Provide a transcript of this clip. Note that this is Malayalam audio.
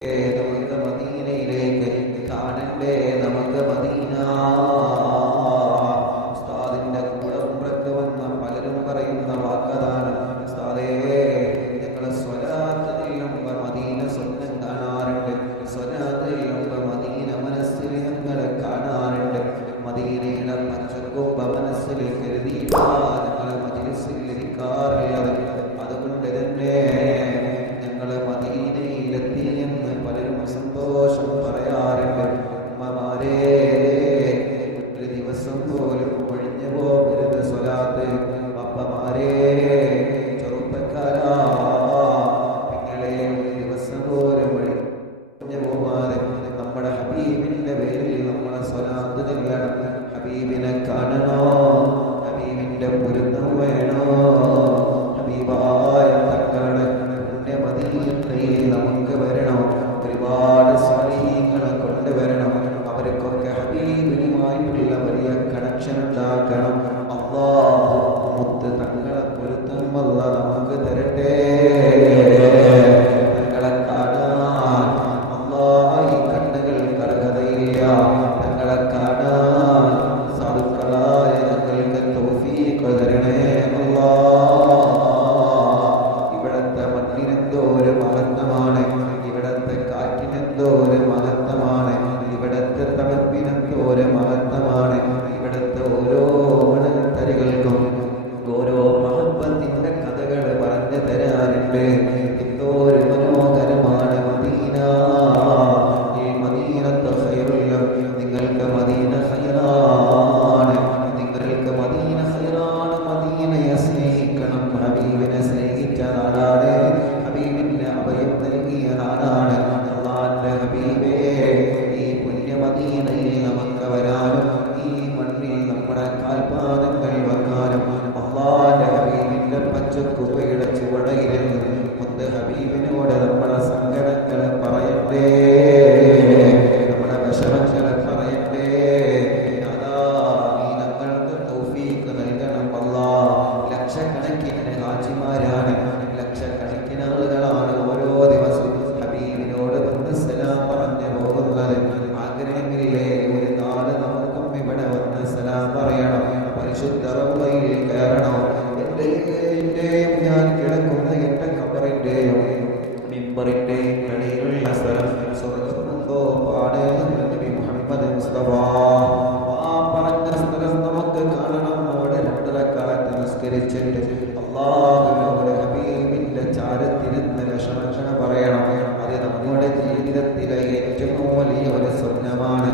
നമുക്ക് മദീനയിലേക്ക് കാണണ്ടേ, നമുക്ക് മദീന. ഉസ്താദിന്റെ കൂടെ ഉംറക്ക് വന്ന പലരും പറയുന്ന വാക്കതാണ്, ഉസ്താദേ ഞങ്ങളെ സ്വലാത്തിലുമ്പ മദീന സ്വപ്നം കാണാറുണ്ട്, സ്വലാത്തിലുമ്പ മദീന മനസ്സിൽ ഞങ്ങളെ കാണാറുണ്ട്, മദീനയുടെ പച്ചക്കൊമ്പ മനസ്സിൽ കരുതിയിട്ടാണ് ഞങ്ങളെ മജ്‌ലിസിൽ ഇരിക്കാറുള്ളത്. അതുകൊണ്ട് തന്നെ ഞങ്ങളെ മദീനയിലെത്തി എന്ന് പലരും സന്തോഷം പറയാറുണ്ട്. ഉമ്മമാരെ, ഒരു ദിവസം പോലും ഒഴിഞ്ഞു പോകരുത് സ്വലാത്ത്. അപ്പമാരെ, ചെറുപ്പക്കാരാ, നിങ്ങളെ ഒരു ദിവസം പോലും ഒഴിഞ്ഞു പോകാതെ നമ്മുടെ ഹബീബിന്റെ പേരിൽ നമ്മളെ സ്വലാത്ത് ചൊല്ലണം. ഹബീബിനെ കാണണോ, ഹബീബിന്റെ പൊരുത്തം വേണോ, ഹബീബായ തങ്ങളുടെ പുണ്യമദീനയിൽ നമുക്ക് വരണം. ഒരുപാട് സ്വാലിഹീങ്ങളെ കൊണ്ടുവരണം. അവർക്കൊക്കെ ഹബീബിനുമായിട്ടുള്ള വലിയ കണക്ഷൻ ഉണ്ടാക്കണം. അല്ലാഹു മുത്ത് തങ്ങളെ പൊരുത്തം അല്ലാഹ് നമുക്ക് തരട്ടെ. തങ്ങളെ കാണാൻ അല്ലാഹ് ഈ കണ്ണുകൾക്ക് അർഹതയില്ല. തങ്ങളെ കാണാൻ സാധുക്കളായ ഞങ്ങൾക്ക് തൗഫീഖ് തരണേ അല്ലാഹ്. ഇവിടത്തെ മണ്ണിനെന്തോ ഒരു മഹത്വമാണ്, ഇവിടത്തെ കാറ്റിനെന്തോ ഒരു മഹത്വമാണ്, ഇവിടത്തെ തണുപ്പിനെന്തോ ഒരു മഹത്വമാണ്. ഇവിടത്തെ ഓരോ മണൽത്തരികൾക്കും ഓരോ മഹബത്തിന്റെ കഥകൾ പറഞ്ഞു തരാറുണ്ട്. എന്തോ ഒരു മനോഹരമാണ് മദീന. ഈ മദീനത്ത് ഖൈറുല്ല, നിങ്ങൾക്ക് മദീന ഖൈറാണ്, നിങ്ങൾക്ക് മദീന ഖൈറാണ്. മദീനയെ സ്നേഹിക്കണം. ഹബീബിനെ സ്നേഹിച്ച നാടാണ്, ഹബീബിന്റെ അഭയം നൽകിയ നാടാണ്. അല്ലാഹുവിന്റെ ഹബീബേ, ഈ പുണ്യ മദീനയിൽ നമുക്ക് വരാനും ഈ മണ്ണിൽ നമ്മുടെ കാൽപാദങ്ങൾ വെക്കാനും അല്ലാഹുവിന്റെ ഹബീബിന്റെ പച്ചക്കുപ്പയുടെ ചുവടയിരുന്ന് മുത്ത് ഹബീബിനോട് നമ്മുടെ സങ്കടങ്ങൾ പറയട്ടെ, നമ്മുടെ വിഷമങ്ങൾ പറയട്ടെ. അതാ നീ ഞങ്ങൾക്ക് തൗഫീഖ് നൽകണം അല്ലാഹ്. ലക്ഷക്കണക്കിന് ഹാജിമാരാണ്, ലക്ഷക്കണക്കിന് ആളുകളാണ് ഓരോ ദിവസവും ഹബീബിനോട് വന്ന് സലാം പറഞ്ഞു പോകുന്നത്. ആഗ്രഹങ്ങളിലെ ഒരു നാട് നമുക്കും ഇവിടെ വന്ന് സലാം പറയണം, പരിശുദ്ധ റൗളയിൽ കയറണം. എന്റെയും ഞാൻ കിടക്കുന്ന എന്റെ ഖബറിന്റെയും മിമ്പറിന്റെയും ഇടയിലുള്ള സ്ഥലം സ്വർഗ്ഗമെന്തോ പാടെ നബി മുഹമ്മദ് മുസ്തഫ ആ പറഞ്ഞ സ്ഥലം നമുക്ക് കാണണം. അവിടെ 2 റക്അത്ത് നിസ്കരിച്ചിട്ട് അല്ലാഹുവിനോട് ഹബീബിന്റെ ചാരത്തിരുന്ന് വിഷമങ്ങൾ പറയണം. അത് നമ്മുടെ ജീവിതത്തിലെ ഏറ്റവും വലിയ ഒരു സ്വപ്നമാണ്.